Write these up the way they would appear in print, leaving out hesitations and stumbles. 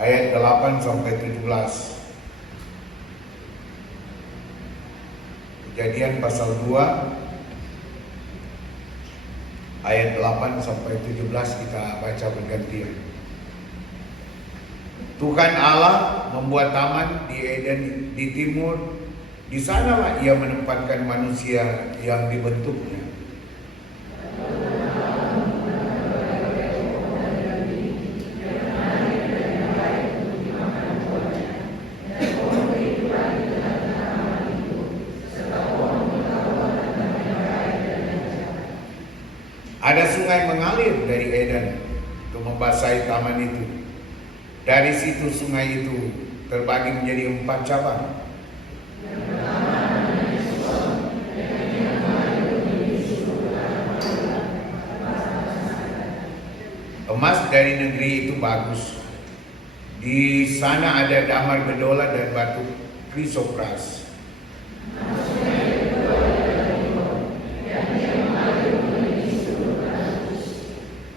ayat 8 sampai 17. Kejadian pasal 2 ayat 8 sampai 17 kita baca bergantian. Tuhan Allah membuat taman di Eden di timur. Di sanalah Ia menempatkan manusia yang dibentuknya. Ada sungai mengalir dari Eden untuk membasahi taman itu. Dari situ sungai itu terbagi menjadi 4 cabang. Emas dari negeri itu bagus. Di sana ada damar bedola dan batu krisopras.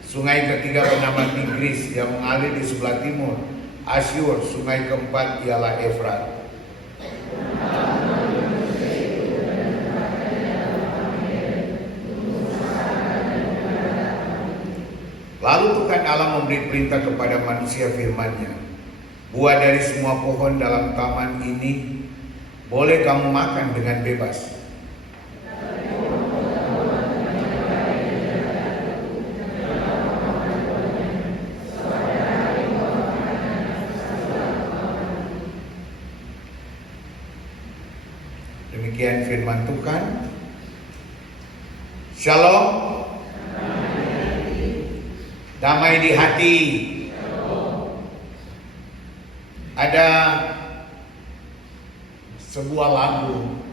Sungai ketiga bernama Tigris yang mengalir di sebelah timur. Asyur, sungai keempat ialah Efrat. Lalu Tuhan Allah memberi perintah kepada manusia firman-Nya, buah dari semua pohon dalam taman ini boleh kamu makan dengan bebas. Demikian firman Tuhan. Shalom. Damai di hati. Ada sebuah lagu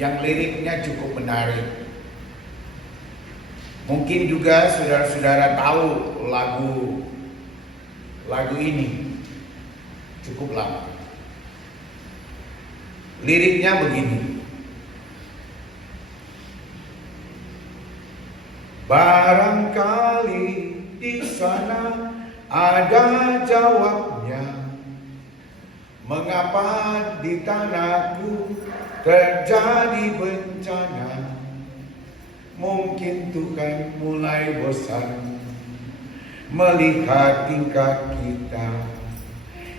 yang liriknya cukup menarik. Mungkin juga saudara-saudara tahu lagu ini. Cukup lama. Liriknya begini. Barangkali di sana ada jawabnya, mengapa di tanahku terjadi bencana. Mungkin Tuhan mulai bosan melihat tingkah kita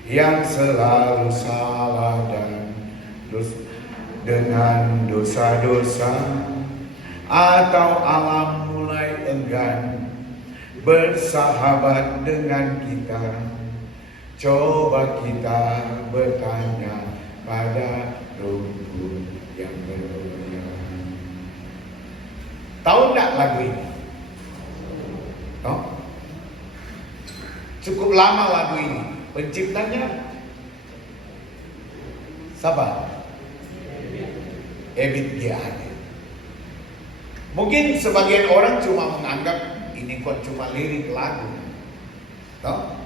yang selalu salah dan dengan dosa-dosa, atau alam mulai enggan bersahabat dengan kita. Coba kita bertanya pada rumput yang bergoyang. Tahu enggak lagu ini? Tahu? Cukup lama lagu ini. Penciptanya siapa? Ebit G. Ade. Mungkin sebagian orang cuma menganggap ini kok cuma lirik lagu. Tahu?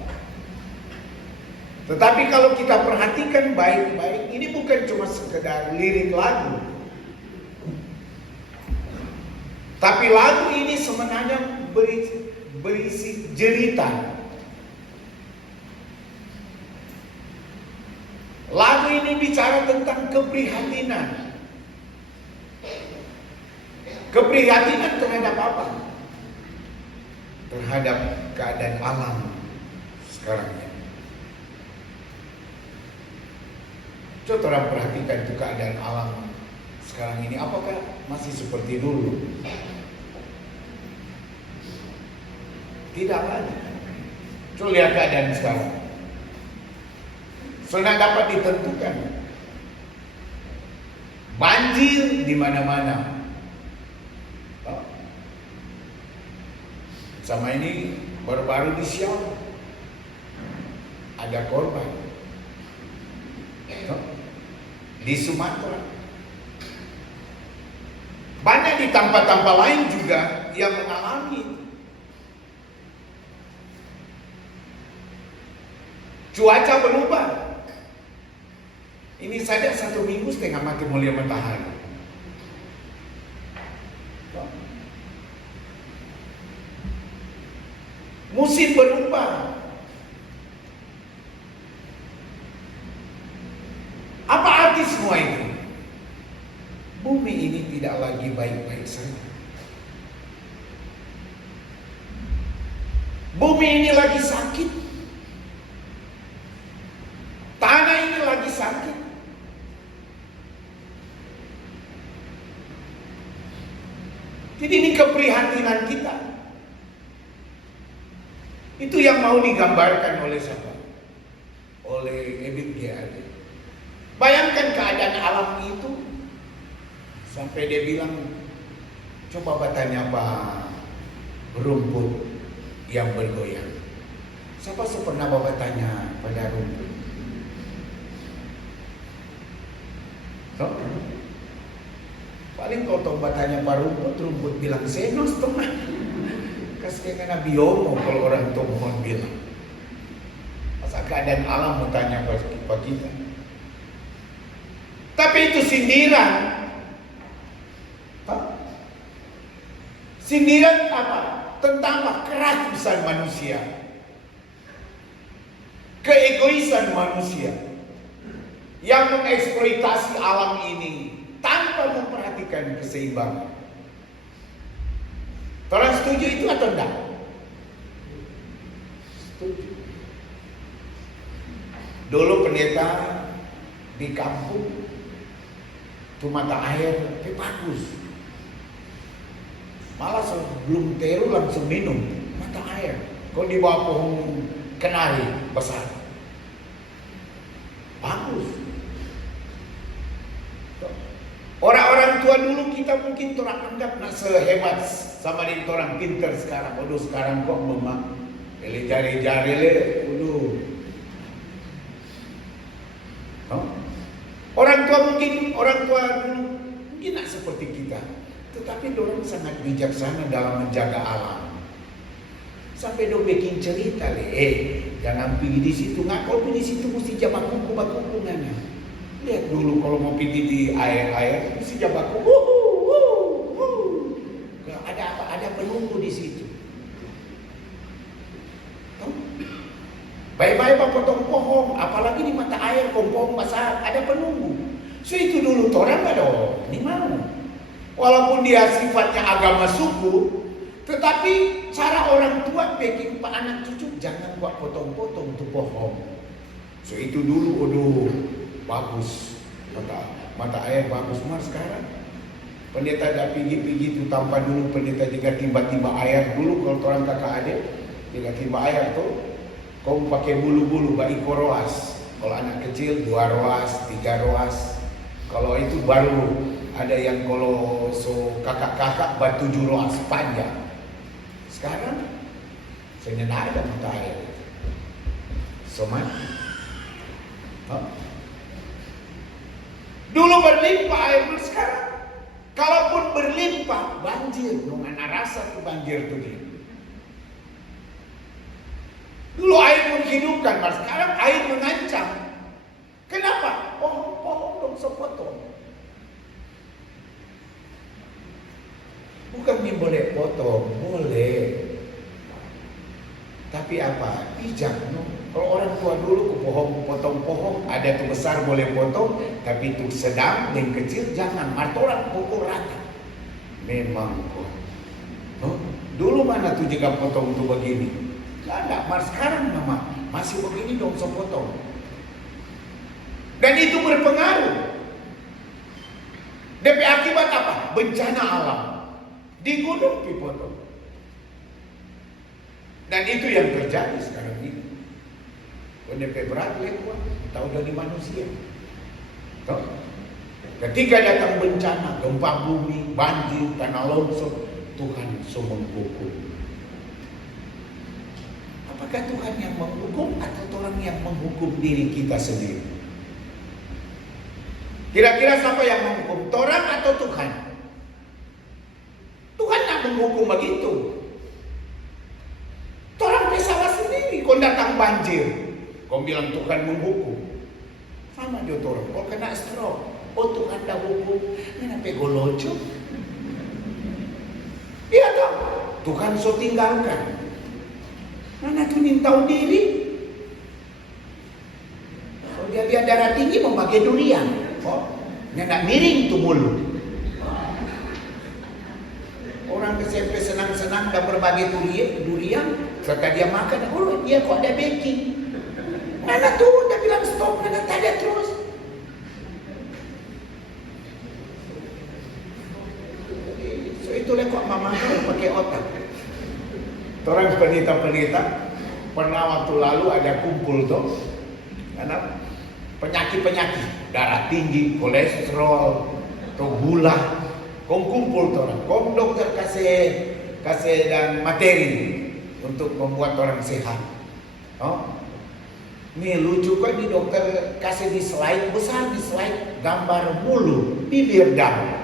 Tetapi kalau kita perhatikan baik-baik, ini bukan cuma sekedar lirik lagu. Tapi lagu ini sebenarnya berisi jeritan. Lagu ini bicara tentang keprihatinan. Keprihatinan terhadap apa? Terhadap keadaan alam sekarang ini. Coba orang perhatikan itu keadaan alam sekarang ini. Apakah masih seperti dulu? Tidak lagi. Coba lihat keadaan sekarang. Sudah dapat ditentukan. Banjir di mana-mana. Sama ini baru-baru di Siau ada korban. Di Sumatera. Banyak di tempat-tempat lain juga yang mengalami. Cuaca berubah. Ini saja 1 minggu setengah mati mulia matahari. Musim berubah. habis semua itu. Bumi ini tidak lagi baik-baik saja. Bumi ini lagi sakit. Tanah ini lagi sakit. Jadi ini keprihatinan kita. Itu yang mau digambarkan oleh siapa? Oleh Ebit G. Ade. Bayangkan keadaan alam itu. Sampai dia bilang, coba bertanya Pak, rumput yang bergoyang. Siapa pernah Bapak tanya pada rumput? Paling kalau tahu bertanya Pak rumput bilang senos teman. Kasih kena biomo kalau orang tua mohon bilang. Masa keadaan alam mau tanya Pak kita. Tapi itu sindiran. Sindiran apa? Tentang kerakusan manusia, keegoisan manusia yang mengeksploitasi alam ini tanpa memperhatikan keseimbangan. Orang setuju itu atau enggak? Setuju. Dulu pendeta di kampung itu mata air bagus. Malah sebelum teru langsung minum mata air. Kalau di bawah pohon kenari besar, bagus. Orang-orang tua dulu kita mungkin orang anggap nak sehebat sama di orang pintar sekarang. Waduh sekarang kok memang jari-jari le, waduh. Orang tua dulu mungkin nak seperti kita. Tetapi dorang sangat bijaksana dalam menjaga alam. Sampai dong bikin cerita jangan pergi di situ. Ngakau pergi di situ mesti jabat kuku nana. Lihat dulu kalau mau pergi di air mesti jabat kuku. Ada apa? Ada penunggu di situ. Baik-baik pak potong pohon, apalagi di mata air pohon besar ada penunggu. So itu dulu orang nggak dong. Ini mau. Walaupun dia sifatnya agama suku, tetapi cara orang tua bikin pak anak cucu jangan buat potong-potong tuh pohon. So itu dulu, bagus mata air bagus. Mas sekarang pendeta ada pergi tuh tanpa dulu pendeta juga tiba-tiba air dulu kalau orang kakak adik tiba-tiba air tuh kau pakai bulu-bulu bagi roas. Kalau anak kecil 2 roas, 3 roas. Kalau itu baru ada yang kalau kakak-kakak buat 7 roas panjang. Sekarang senyenar ada mata air. Somat. Dulu berlimpah air, dulu sekarang kalaupun berlimpah banjir, mana rasa tuh banjir tuh dia. Dulu air menghidupkan, mas sekarang air mengancam. Kenapa? Pohon dong sepotong. Bukan yang boleh potong, boleh. Tapi apa? Bijak, no? Kalau orang tua dulu ke pohon, potong pohon, ada tuh besar boleh potong, tapi tuh sedang dan kecil jangan. Martoran pukul rata. Memang kok. No? Dulu mana tuh juga potong tuh begini? Gak ada. Mas sekarang mama masih begini dong sepotong. Dan itu berpengaruh. DP akibat apa? Bencana alam. Di gunung dipotong. Dan itu yang terjadi sekarang ini. DP berat lewat, tahu dari manusia. Tahu? Ketika datang bencana, gempa bumi, banjir, tanah longsor, Tuhan semua menghukum. Apakah Tuhan yang menghukum atau orang yang menghukum diri kita sendiri? Kira-kira siapa yang menghukum? Tuhan atau Tuhan? Tuhan yang menghukum begitu. Tuhan salah sendiri. Kau datang banjir, kau bilang Tuhan menghukum. Sama dia orang. Kau kena stroke, oh Tuhan dah hukum. Kenapa kau lucu? Iya dong. Tuhan so tinggalkan. Mana tuh tahu diri? Kalau dia darah tinggi mau pakai durian. Oh, nak miring tuh mulut. Orang ke SMP senang-senang dan berbagai durian, serta dia makan, oh dia kok ada baking. Mana tuh, dia bilang stop, mana tak ada terus. So itulah kok mama pakai otak. Orang pendeta-pendeta pernah waktu lalu ada kumpul tuh, karena penyakit-penyakit, darah tinggi, kolesterol, atau gula, kong kumpul tuh orang, kong dokter kasih dan materi untuk membuat orang sehat. Oh, ini lucu kan di dokter kasih di slide besar, di slide gambar mulut, bibir dan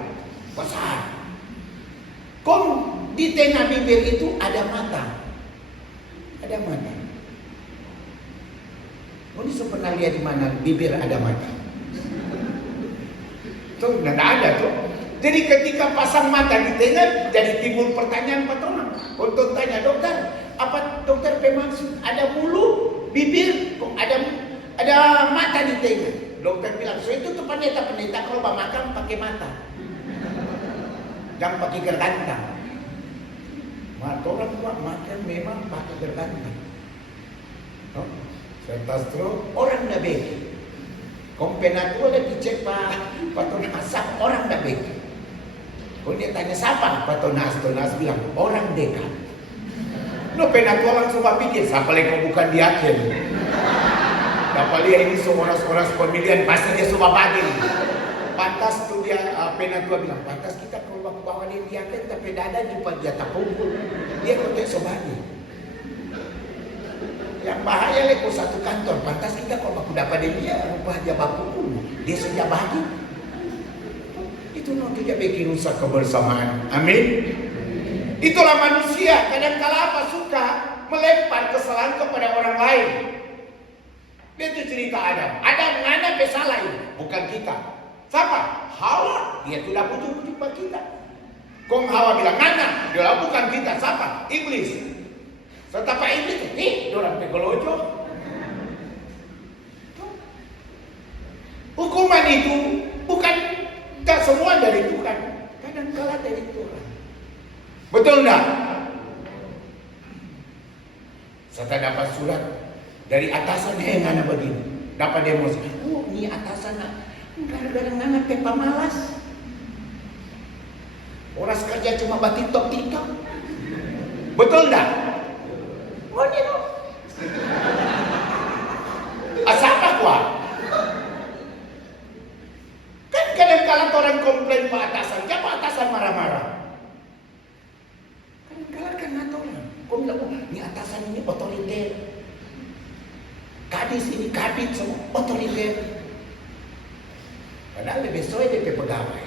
besar. Kong di tengah bibir itu ada mata. Ada mata. Ini saya pernah lihat di mana bibir ada mata. Tuh, tidak ada tuh. Jadi ketika pasang mata di tengah, jadi timbul pertanyaan Pak Tona. Untuk tanya dokter, apa dokter bermaksud ada mulut, bibir, kok ada mata di tengah? Dokter bilang, so itu tuh pendeta kalau makan pakai mata, jangan pakai gergantang. Orang tua makan memang pakai gergantang. Oh, setastro orang dah beki. Kompenatua dah dicek Pak Tonas, orang dah beki. Kalau dia tanya siapa Pak Tonas bilang orang dekan. No penatua langsung pikir siapa lagi kau bukan dia akhir. Dapat lihat ini semua orang pemilihan pasti dia semua bagi. Pantas tuh dia penatua bilang pantas kita kalau bawa dia kan tapi dada jumpa dia tak kumpul. Dia kok sobani. Yang bahaya leko satu kantor, pantas kita kalau baku dapat dia rupa dia baku dulu. Dia saja bagi. Itu nanti dia bikin rusak kebersamaan. Amin. Itulah manusia. Kadang-kala apa suka melempar kesalahan kepada orang lain. Itu cerita Adam. Adam ngana besalah ini, bukan kita. Siapa? Hawa. Dia sudah pujuk-pujuk kita. Kong Hawa bilang ngana, dia bukan kita. Siapa? Iblis. Setapa iblis, orang pegolojo. Hukuman itu bukan tak semua dari Tuhan, kadang-kala dari Tuhan. Betul enggak? Saya dapat surat dari atasan yang ngana begini, dapat demo. Oh, ini atasan gara-gara ngana pepa malas. Orang kerja cuma batik-tok. Betul enggak? Oh, ini loh. Asapa kuat. Kan kadang-kala orang komplain Pak atasan, siapa atasan marah-marah? Kadang-kala kan orang. Kau bilang, oh, ini atasan ini otoriter. Kadis ini kadit semua otoriter. Padahal lebih soal DP pegawai,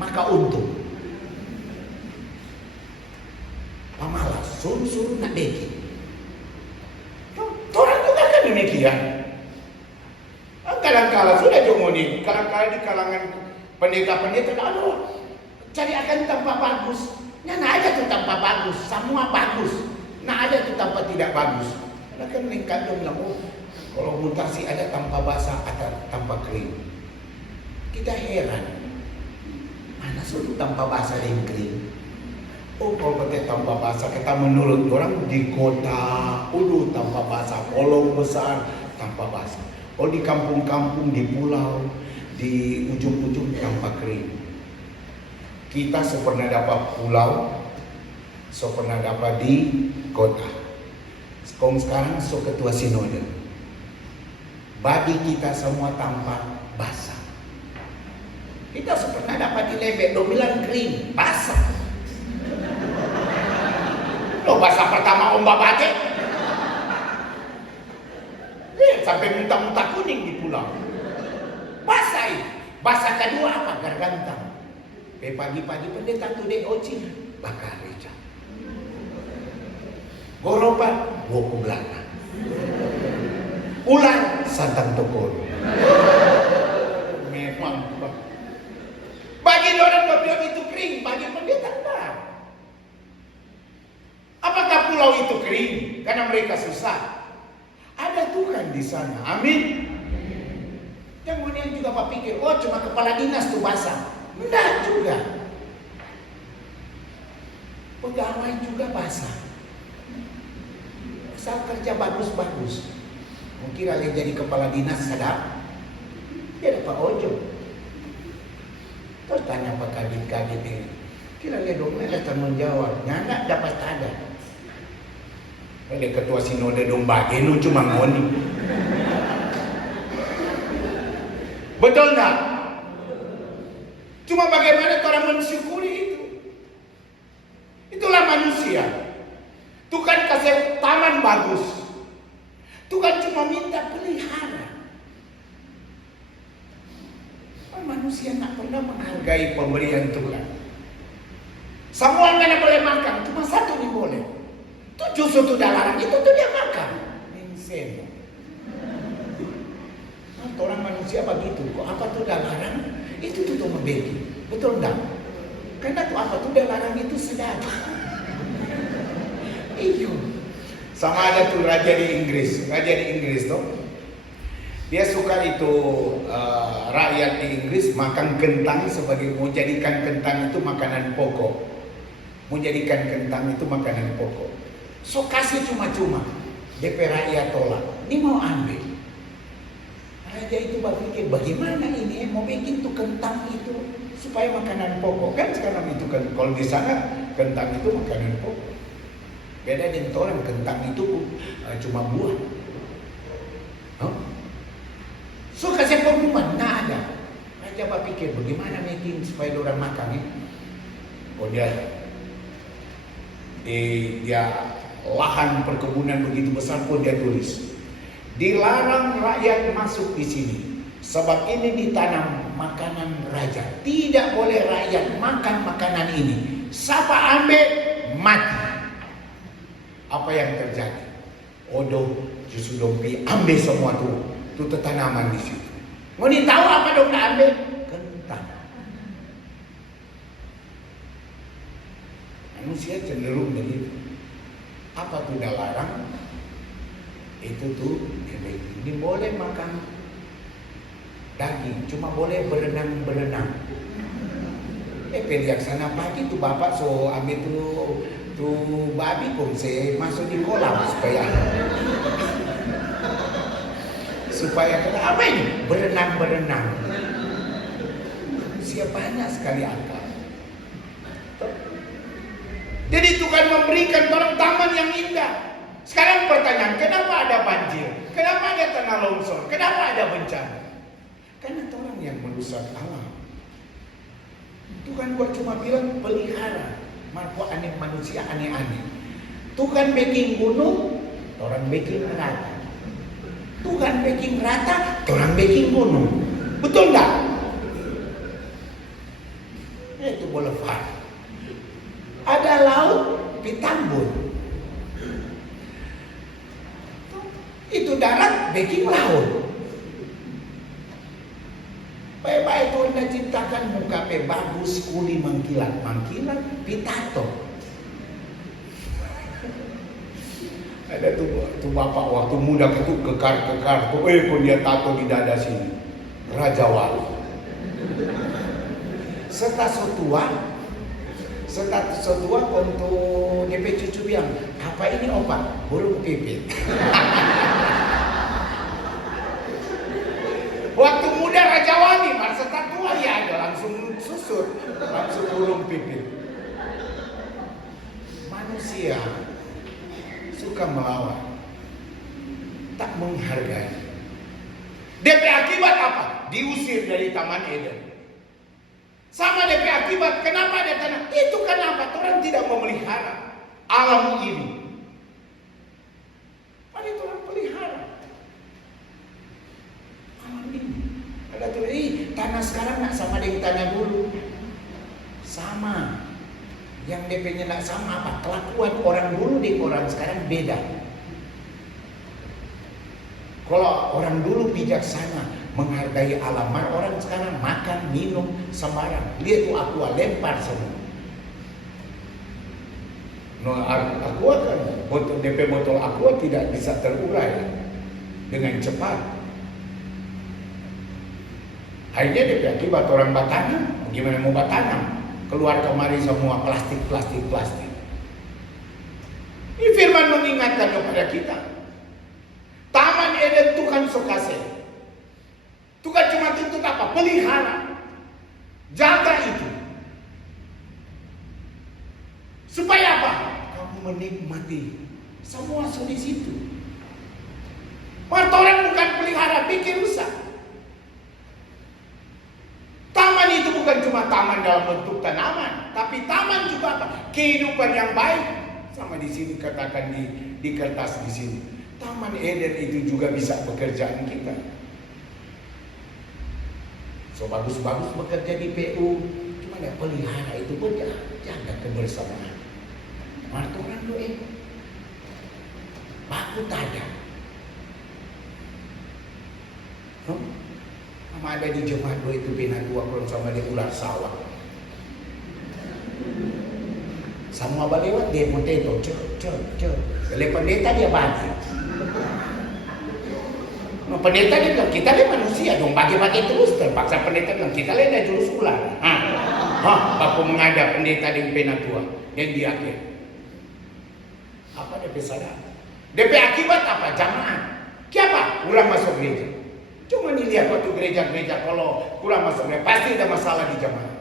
maka untung. Pamalas, suruh nak beki. Orang juga kan demikian. Kadang-kala sudah jomoni, kadang-kala di kalangan pendeta-pendeta, aduh, cari akan tempat bagus. Nah ada tuh tempat bagus, semua bagus. Nah ada tuh tempat tidak bagus. Karena kan lingkar dia bilang, oh, kalau mutasi ada tanpa basah, ada tanpa kering. Kita heran, mana sudah tanpa basah dan kering? Oh, kalau kita tanpa basah, kita menurut orang di kota, tanpa basah, kolong besar tanpa basah. Oh, di kampung-kampung, di pulau, di ujung-ujung tanpa kering. Kita pernah dapat pulau, pernah dapat di kota. Sekarang ketua sinode. Bagi kita semua tanpa basah. Kita pernah dapat di Lebek, dominan kering, basah. Loh, basah pertama ombak bate. Sampai muntah-muntah kuning di pulau. Basah itu. Basah kedua apa? Gargantang. Pagi-pagi pendeta tu dek oci bakar reja. Goropa woku belakang. Ular santang tokor. Memang. Bagi orang bilang itu kering, bagi pendeta enggak. Apakah pulau itu kering karena mereka susah? Ada Tuhan di sana. Amin. Jangan yang juga Pak pikir, oh cuma kepala dinas tuh basah. Enggak juga. Pegawai juga basah. Asal kerja bagus-bagus. Mungkin kalian jadi kepala dinas sadap. Dia dapat ojo. Terus tanya Pak Kadit ini. Kira dia dong ada tanggung jawab. Nggak dapat ada. Ada ketua sinode dong bagenu cuma ngoni. Betul nggak? Cuma bagaimana orang mensyukuri itu. Itulah manusia. Tuhan kasih taman bagus. Tuhan cuma minta pelihara. Manusia tak pernah menghargai pemberian Tuhan. Semua mana boleh makan, cuma satu nih boleh. Tujuh suatu larang itu tuh dia makan. Insane. Orang manusia begitu. Kok apa tuh larang? Itu tuh membeli. Betul enggak? Karena tuh apa tuh larang itu sedap. Iyo. Sama ada tuh raja di Inggris tuh. Dia suka itu rakyat di Inggris makan kentang sebagai mau jadikan kentang itu makanan pokok. Mau jadikan kentang itu makanan pokok. So kasih cuma-cuma. DP rakyat tolak. Ini mau ambil. Raja itu berpikir bagaimana ini mau bikin tuh kentang itu supaya makanan pokok. Kan sekarang itu kan kalau di sana kentang itu makanan pokok. Beda dengan orang kentang itu cuma buah. Huh? So kasih pengumuman, nggak ada. Raja berpikir bagaimana bikin supaya orang makan ya. Oh dia lahan perkebunan begitu besar pun dia tulis. Dilarang rakyat masuk di sini. Sebab ini ditanam makanan raja. Tidak boleh rakyat makan makanan ini. Siapa ambil mati. Apa yang terjadi? Odo justru dompi ambil semua tuh tanaman di situ. Mau tahu apa dong ambil? Kentang. Manusia cenderung begitu. Apa tuh dah larang? Itu tuh ini boleh makan daging, cuma boleh berenang. Penjaksana pagi tuh bapak so ambil tuh babi pun saya masuk di kolam supaya kena apa ini? Berenang. Siapa banyak sekali akal. Jadi Tuhan memberikan orang taman yang indah. Sekarang pertanyaan, kenapa ada banjir? Kenapa ada tanah longsor? Kenapa ada bencana? Karena orang yang merusak alam. Tuhan buat cuma bilang pelihara. Marco aneh manusia aneh-aneh. Tuhan bikin gunung, orang bikin rata. Tuhan bikin rata, orang bikin gunung. Betul enggak? Itu boulevard. Ada laut, ditambun. Itu darat, bikin laut. Baik-baik Tuhan dah ciptakan muka bagus, kuli mangkilat, pitato. Ada tuh bapak waktu muda itu kekar, tuh pun dia tato di dada sini. Raja Wali. Serta setua untuk DP cucu bilang, apa ini opak? Burung pipit. Waktu muda Raja Wali, masa tua ya ada langsung susut, langsung burung pipit. Manusia suka melawan, tak menghargai. DP akibat apa? Diusir dari Taman Eden. Sama DP akibat, kenapa ada tanah? Itu kenapa orang tidak memelihara alam ini. Mari orang pelihara alam ini. Ada tuh, tanah sekarang nak sama dengan tanah dulu. Sama. Yang DP-nya nak sama apa? Kelakuan orang dulu dengan orang sekarang beda. Kalau orang dulu bijaksana, menghargai alam, orang sekarang makan, minum sembarang. Lihat tuh aqua lempar semua. No, aqua kan, DP botol aqua tidak bisa terurai dengan cepat. Akhirnya DP akibat orang batanam. Gimana mau batanam? Keluar kemari semua plastik. Ini firman mengingatkan kepada kita. Taman Eden Tuhan sokase. Tuhan cuma tuntut apa? Pelihara. Jaga itu. Supaya apa? Kamu menikmati semua di situ. Orang bukan pelihara, bikin rusak. Taman itu bukan cuma taman dalam bentuk tanaman, tapi taman juga apa? Kehidupan yang baik. Sama di sini katakan di kertas di sini. Taman Eden itu juga bisa pekerjaan kita. So bagus-bagus bekerja di PU, cuma ya pelihara itu jaga kebersamaan. Martoran doa, baku tada. Sama ada di jemaat doa itu bina dua kalau sama dia ular sawah. Semua balewat dia potato, cek. Oleh pendeta dia bagi. Pendeta dia bilang, kita dia manusia dong, bagi-bagi terus. Terpaksa pendeta bilang, kita lihat ada jurus ular. Bapak menghadap pendeta di penatua. Dan dia akhir. Apa DP sadar? DP akibat apa? Jamaah. Kenapa? Kurang masuk gereja. Cuma dilihat waktu gereja-gereja kalau kurang masuk gereja, pasti ada masalah di jamaah.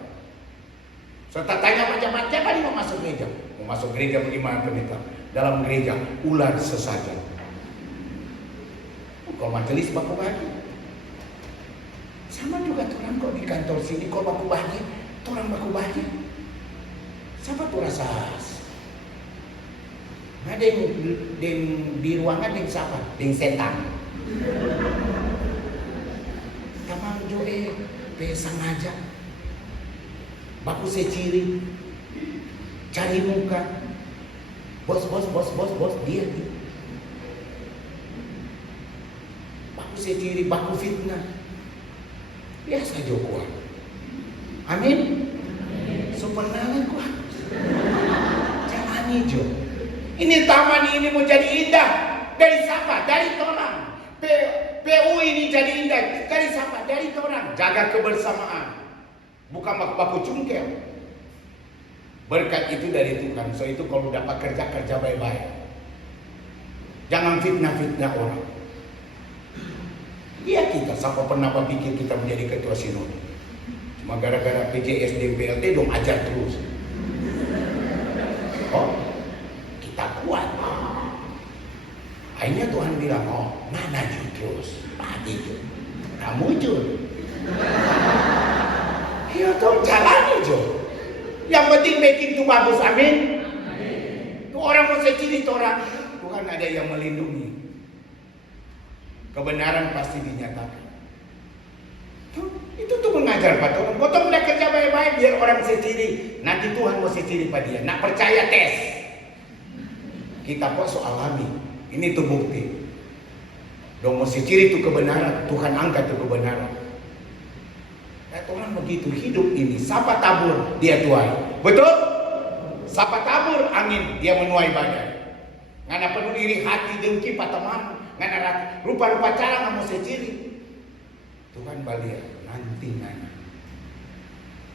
Serta tanya macam-macam, siapa yang mau masuk gereja? Mau masuk gereja bagaimana pendeta? Dalam gereja, ular sesajen. Kalau majelis baku bagi. Sama juga orang kok di kantor sini kalau baku bagi, orang baku bagi. Siapa tuh rasa? Ada yang di ruangan yang siapa? Yang setan. Tamang joe, sengaja. Baku seciri. Cari muka. Bos, dia. Sendiri baku fitnah biasa Joko. Amin. Sebenarnya kuat. Jangan hijau. Ini taman ini mau jadi indah dari siapa? Dari orang. PU ini jadi indah dari siapa? Dari orang. Jaga kebersamaan. Bukan baku cungkel. Berkat itu dari Tuhan. So itu kalau dapat kerja baik-baik. Jangan fitnah orang. Iya kita, siapa pernah pikir kita menjadi ketua sinode? Cuma gara-gara PJS dan PLT dong ajar terus. Oh, kita kuat. Akhirnya Tuhan bilang, mana terus? Pagi itu. Kamu jujur. Ya tuh jalani Jo. Yang penting making itu bagus, amin. Tuh orang mau seciri orang, Tuhan ada yang melindungi. Kebenaran pasti dinyatakan. Itu tuh mengajar Pak Tuhan. Potong udah kerja baik-baik biar orang seciri. Nanti Tuhan mau seciri pada dia. Nak percaya tes. Kita kok soal alami. Ini tuh bukti. Dong mau seciri itu kebenaran. Tuhan angkat itu kebenaran. Ya Tuhan begitu hidup ini. Siapa tabur dia tuai. Betul? Siapa tabur angin dia menuai badai. Ngana penuh iri hati dengki pateman. Ngana rupa-rupa cara nggak mau seciri. Tuhan balia nanti ngana.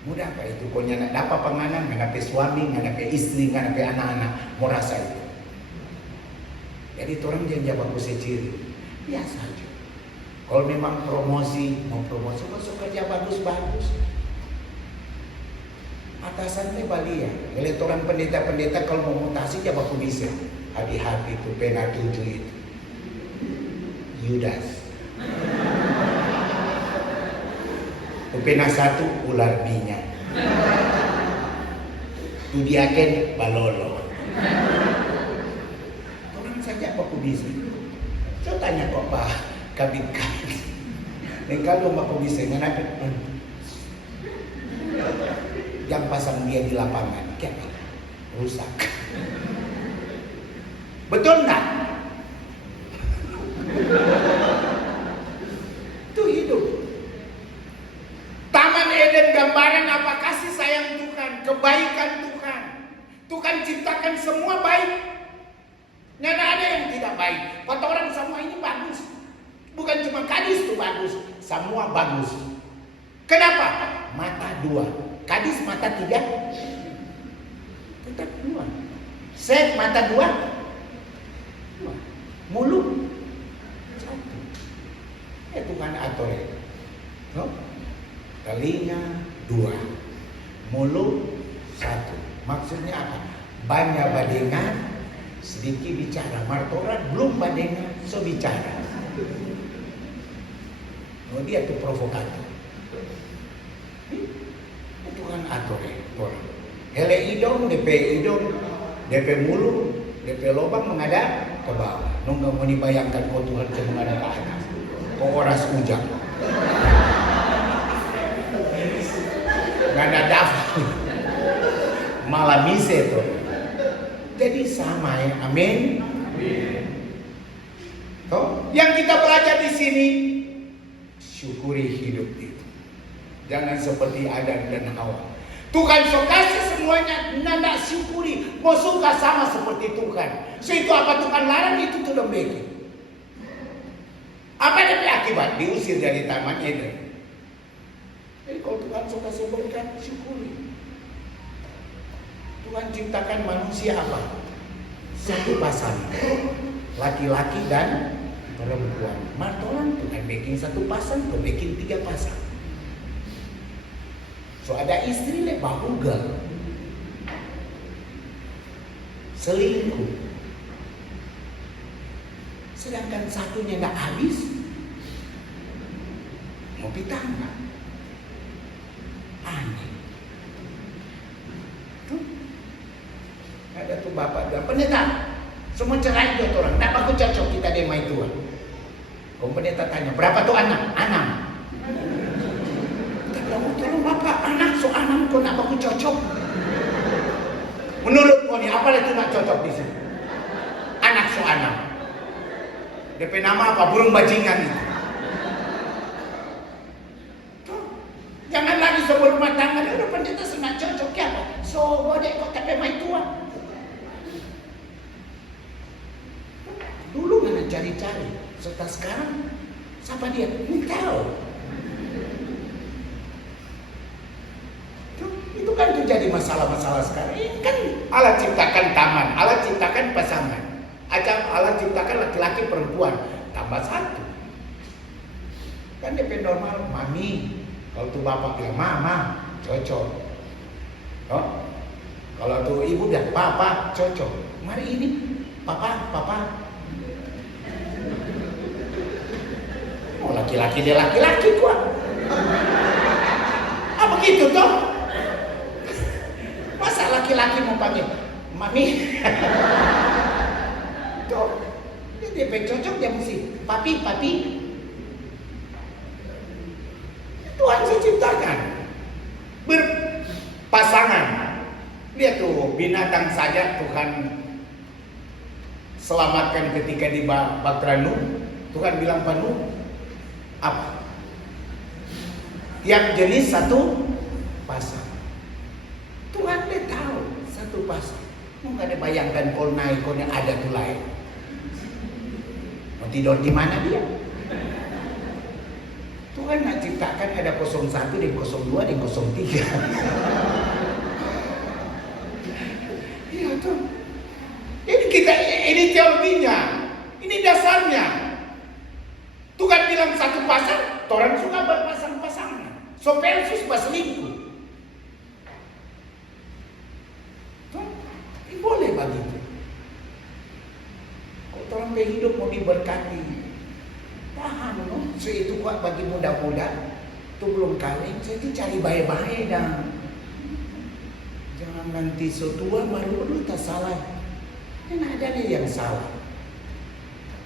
Mudah apa itu? Kau nyana dapat penganan, ngana pe suami, ngana pe istri, ngana pe anak-anak mau rasa itu. Jadi orang jangan jawab aku seciri. Biasa aja. Kalau memang promosi, mau promosi masuk kerja bagus-bagus. Atasannya balia. Ngeliat orang pendeta-pendeta kalau mau mutasi jawab aku bisa. Hati-hati itu pena 7 itu. Yudas. Pena 1 ular minyak. Tudiaken balolo. Orang saja aku bisa. Saya tanya kok Pak Kabit. Dan kalau aku bisa kenapa? Yang pasang dia di lapangan, kenapa? Rusak. Betul enggak? Itu hidup. Taman Eden gambaran apa? Kasih sayang Tuhan, kebaikan Tuhan. Tuhan ciptakan semua baik. Nggak ada yang tidak baik. Kata orang semua ini bagus. Bukan cuma kadis itu bagus, semua bagus. Kenapa? Mata dua. Gadis mata tiga, tetap dua. Set mata dua, mulut satu. Tuhan atur itu. No? Telinga dua, mulut satu. Maksudnya apa? Banyak badengan, sedikit bicara. Martoran belum badengan, so bicara. No, dia tuh provokator. Tuhan atur itu. Hele hidung, DP hidung, DP mulut, DP lubang menghadap ke bawah. Nggak mau dibayangkan kau Tuhan ke menghadap ke atas. Kau oras ujang. Nggak ada daftar. Malah mise itu. Jadi sama ya, amin. Toh, yang kita belajar di sini, syukuri hidup itu. Jangan seperti Adam dan Hawa. Tuhan so kasih semuanya, nanda syukuri. Mau suka sama seperti Tuhan. So itu apa Tuhan larang itu tuh bikin. Apa yang akibat? Diusir dari Taman Eden. Jadi kalau Tuhan so kasih berkat, syukuri. Tuhan ciptakan manusia apa? Satu pasangan, laki-laki dan perempuan. Martolan Tuhan bikin satu pasang, Tuhan bikin 3 pasang. So ada istri le bahugal, selingkuh. Sedangkan satunya nggak habis, mau pitangga. Aneh. Ada tuh bapak bilang, pendeta, semua cerai dua orang, nggak aku cocok kita deh main Tuhan. Kau pendeta tanya, berapa tuh anak? 6. Tolong bapak, anak so 6 kau nggak aku cocok. Menurut kau nih, apa itu nggak cocok di sini? Anak so 6. DP nama apa? Burung bajingan itu. Jangan lagi sebelum rumah tangga, udah pendeta senang cocok ya apa? So bodek kau tapi main Tuhan. Dulu mana cari-cari, serta sekarang siapa dia? Tahu. Itu kan terjadi masalah-masalah sekarang. Ini kan Allah ciptakan taman, Allah ciptakan pasangan, Allah ciptakan laki-laki perempuan, tambah 1. Kan DP normal, mami. Kalau tuh bapak bilang mama, cocok. Oh? Kalau tuh ibu bilang papa, cocok. Mari ini, papa. Oh laki-laki dia laki-laki kuat. Ah begitu toh? Masa laki-laki mau panggil mami? Tuh, dia cocok dia mesti papi. Tuhan ciptakan berpasangan. Lihat tuh binatang saja Tuhan selamatkan ketika di Bahtera Nuh. Tuhan bilang Nuh, apa? Tiap jenis satu pasang. Tuhan dia tahu satu pasang. Mau nggak ada bayangkan kau naik kau yang ada tuh lain. Mau tidur di mana dia? Tuhan nak ciptakan ada 01 dan 02 dan 03. Iya tuh. Jadi kita ini teologinya, ini dasarnya. Tuhan bilang satu pasang, orang suka berpasang-pasangan. So Persus berselingkuh. Tuh, ini boleh begitu. Kalau orang hidup mau diberkati, paham no? So itu kuat bagi muda-muda, itu belum kawin, saya itu cari baik-baik dah. Jangan nanti so tua baru tak salah. Kan ada nih yang salah.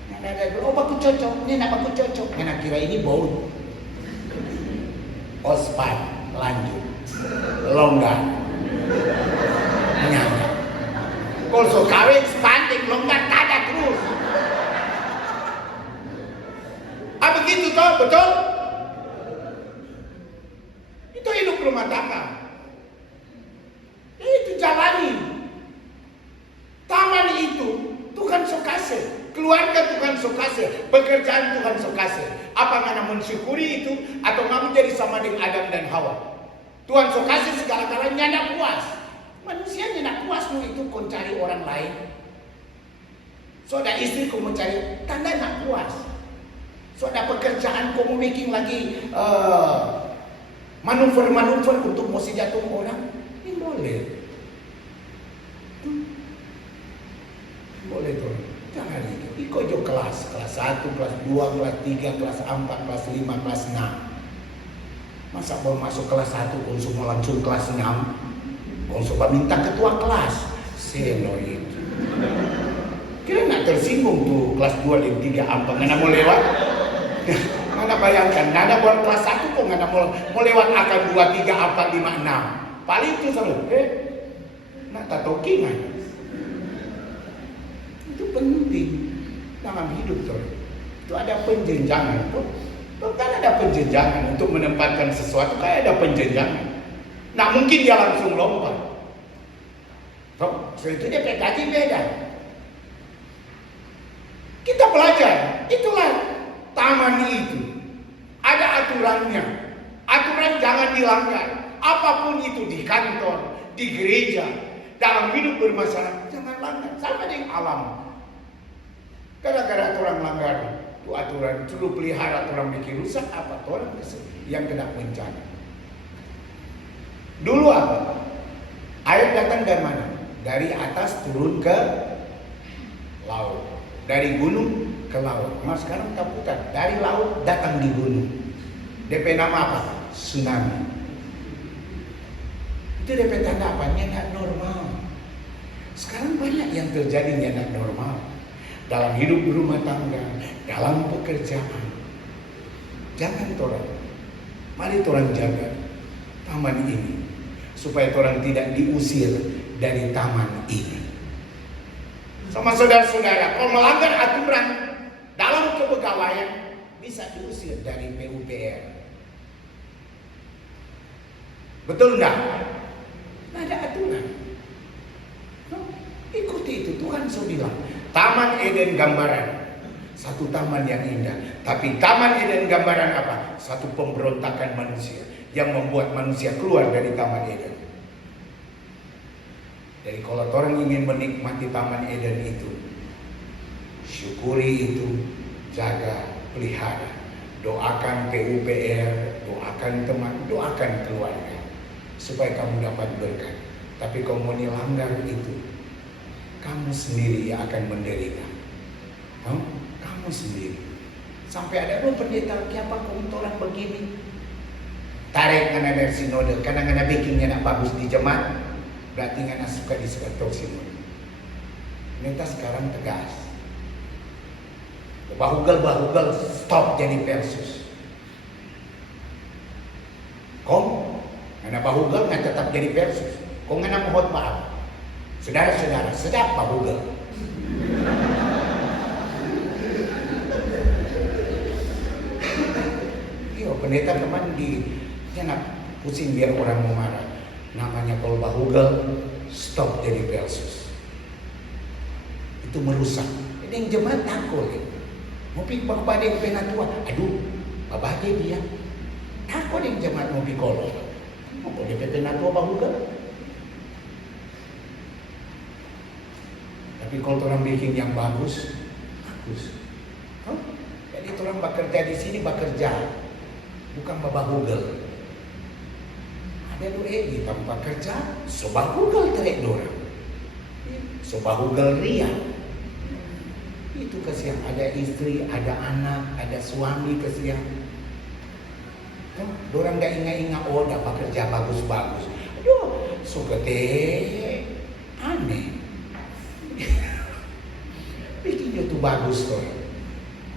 Ada oh aku cocok, ini nak aku cocok. Yang kira ini bau. Ospad, lanjut, longgar, nyanyi. Kalau so kawin spanting longgar tak ada terus. Ah begitu toh, betul? Itu hidup rumah tangga. Itu jalani. Taman itu Tuhan so kasih, keluarga Tuhan so kasih, pekerjaan Tuhan so kasih. Apa karena nak mensyukuri itu atau kamu jadi sama dengan Adam dan Hawa. Tuhan so kasih segala-galanya tidak puas. Manusia tidak puas itu kau cari orang lain. So ada istri kau mau cari, tanda tidak puas. So ada pekerjaan kau mau bikin lagi manuver-manuver untuk mau jatuh orang. Ini boleh. Boleh tuh. Jangan itu. Ikut jo kelas 1, kelas 2, kelas 3, kelas 4, kelas 5, kelas 6. Masa baru masuk kelas 1 kau semua langsung kelas 6. Kau semua minta ketua kelas. Seno itu. Kira nak tersinggung tuh kelas 2 dan 3 apa ngana mau lewat? Ngana bayangkan, ngana buat kelas 1 kok ngana mau lewat akan 2, 3, 4, 5, 6. Paling itu selalu nak tatoki kan? Itu penting dalam hidup tuh. Itu ada penjenjangan tuh. Kan ada penjenjangan untuk menempatkan sesuatu, kayak ada penjenjangan. Nah mungkin dia langsung lompat. So itu dia PKJ beda. Kita belajar, itulah taman itu. Ada aturannya. Aturan jangan dilanggar. Apapun itu di kantor, di gereja, dalam hidup bermasalah, jangan langgar. Sama dengan alam. Gara-gara orang langgar itu aturan, suruh pelihara orang bikin rusak, apa orang yang kena bencana. Dulu apa? Air datang dari mana? Dari atas turun ke laut. Dari gunung ke laut. Nah sekarang kita putar. Dari laut datang di gunung. DP nama apa? Tsunami. Itu DP tanda apa? Nggak normal. Sekarang banyak yang terjadi nggak normal. Dalam hidup rumah tangga, dalam pekerjaan. Jangan torang. Mari torang jaga taman ini. Supaya torang tidak diusir dari taman ini. Sama saudara-saudara, kalau melanggar aturan dalam kepegawaian bisa diusir dari PUPR. Betul enggak? Nah, ada aturan. Ikuti itu, Tuhan sudah bilang. Taman Eden gambaran satu taman yang indah. Tapi Taman Eden gambaran apa? Satu pemberontakan manusia yang membuat manusia keluar dari Taman Eden. Jadi kalau orang ingin menikmati Taman Eden itu, syukuri itu, jaga, pelihara. Doakan PUPR, doakan teman, doakan keluarga supaya kamu dapat berkat. Tapi kalau mau dilanggar itu, kamu sendiri yang akan menderita. Kamu sendiri. Sampai ada pendeta, kenapa kamu tolak begini? Tarik karena dari sinode, karena bikinnya nak bagus di jemaat, berarti ngana suka disekat sinode. Minta sekarang tegas. Bahugal stop jadi versus. Kong, ngana bahugal nggak tetap jadi versus. Kong ngana mohon maaf. Saudara-saudara, sedap bahugal. Yo, pendeta teman jangan pusing biar orang mau marah. Namanya kalau bahugal, stop jadi versus. Itu merusak. Ini yang jemaat takut. Mau pergi bapak yang penatua, aduh, bapak dia. Takut yang jemaat mau pergi kolong. Mau dia penatua bahugal. Tapi kalau orang bikin yang bagus. Jadi orang bekerja di sini bekerja, bukan bapak Google. Ada doa di tempat kerja, sobat Google terek dorang, sobat Google ria. Itu kasihan. Ada istri, ada anak, ada suami kasihan. Dorang nggak ingat-ingat dah bekerja bagus-bagus. Aduh, so gede, aneh. Bikin itu bagus tuh.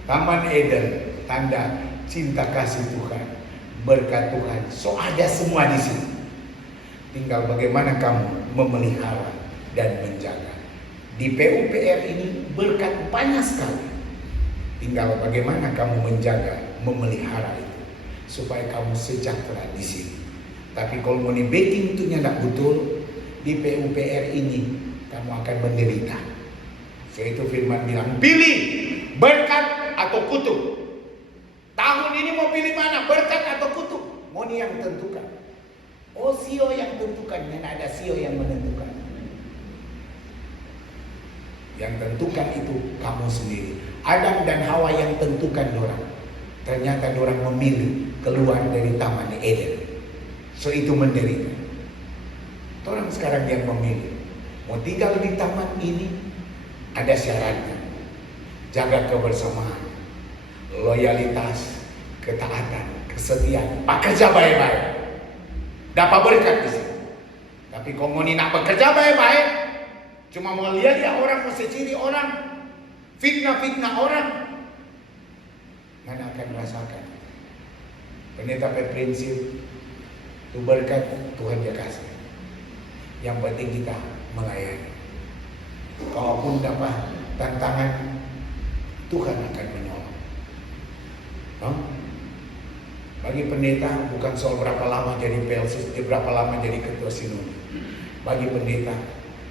Taman Eden, tanda cinta kasih Tuhan, berkat Tuhan. So ada semua di sini. Tinggal bagaimana kamu memelihara dan menjaga. Di PUPR ini berkat banyak sekali. Tinggal bagaimana kamu menjaga, memelihara itu supaya kamu sejahtera di sini. Tapi kalau mau backing itu tidak betul, di PUPR ini kamu akan menderita. Yaitu firman bilang, pilih berkat atau kutuk. Tahun ini mau pilih mana? Berkat atau kutuk? Moni yang tentukan. Oh, sio yang tentukan. Yang ada sio yang menentukan. Yang tentukan itu kamu sendiri. Adam dan Hawa yang tentukan dorang. Ternyata dorang memilih keluar dari Taman Eden. So itu menderita. Orang sekarang yang memilih mau tinggal di taman ini, ada syaratnya. Jaga kebersamaan, loyalitas, ketaatan, kesetiaan, bekerja baik-baik. Dapat berkat di sini. Tapi kalau mau nak bekerja baik-baik, cuma mau lihat orang, mau seciri orang, fitnah orang, mana akan merasakan. Pendeta berprinsip, itu berkat Tuhan dia kasih. Yang penting kita melayani. Kalaupun dapat tantangan, Tuhan akan menolong. Bagi pendeta bukan soal berapa lama jadi PLC, berapa lama jadi ketua sinode. Bagi pendeta,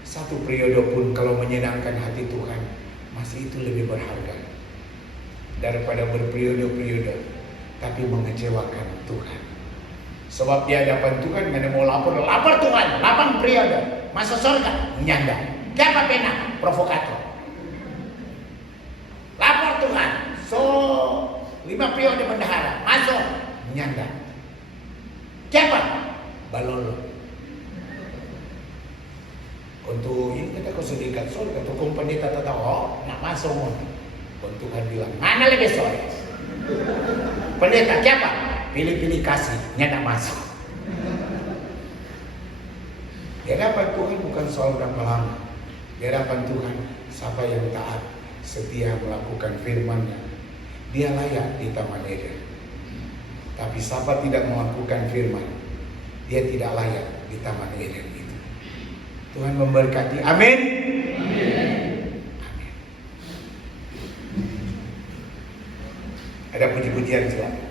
satu periode pun kalau menyenangkan hati Tuhan, masih itu lebih berharga daripada berperiode-periode tapi mengecewakan Tuhan. Sebab di hadapan Tuhan nggak ada mau lapor Tuhan, 8 periode, masuk surga, nyanda. Siapa pena? Provokator. Lapor Tuhan, 5 periode bendahara, masuk, nyanda. Siapa? Balolo. Untuk ini kita kesudikan surga, tukung pendeta tetap, nak masuk mon. Tuhan bilang, mana lebih sore? Pendeta siapa? Pilih-pilih kasih, nyata masuk. Di hadapan Tuhan bukan soal berapa lama. Di hadapan Tuhan, siapa yang taat, setia melakukan firman-Nya, dia layak di Taman Eden. Tapi siapa tidak melakukan firman, dia tidak layak di Taman Eden itu. Tuhan memberkati. Amin. Amin. Ada puji-pujian silakan.